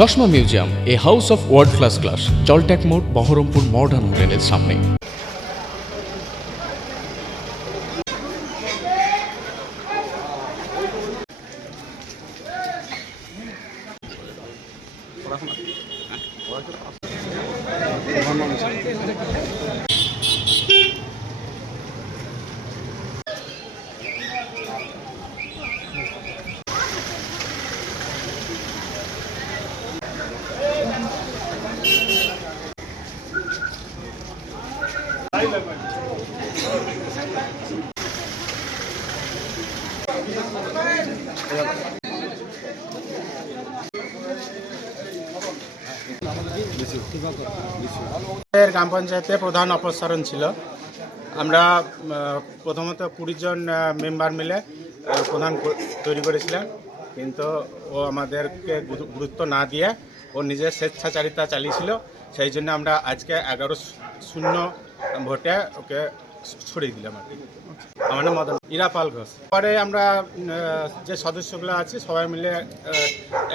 চশমা museum, a house of world class, জলট্যাক মোড়, বহরমপুর মডার্ন হোটেলের সামনে। গ্রাম পঞ্চায়েতে প্রধান অপসারণ ছিল। আমরা প্রথমত 20 জন মেম্বার মিলে প্রধান তৈরি করেছিলাম, কিন্তু ও আমাদেরকে গুরুত্ব না দিয়ে ও নিজের স্বেচ্ছাচারিতা চালিয়েছিল। সেই জন্য আমরা আজকে 11-0 ভোটে ওকে ছড়িয়ে দিলাম আর কি। আমার নাম মদন ইরাপাল ঘোষ। পরে আমরা যে সদস্যগুলো আছি সবাই মিলে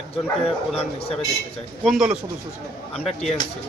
একজনকে প্রধান হিসেবে দেখতে চাই। কোন দলের সদস্য ছিল? আমরা টিএমসি।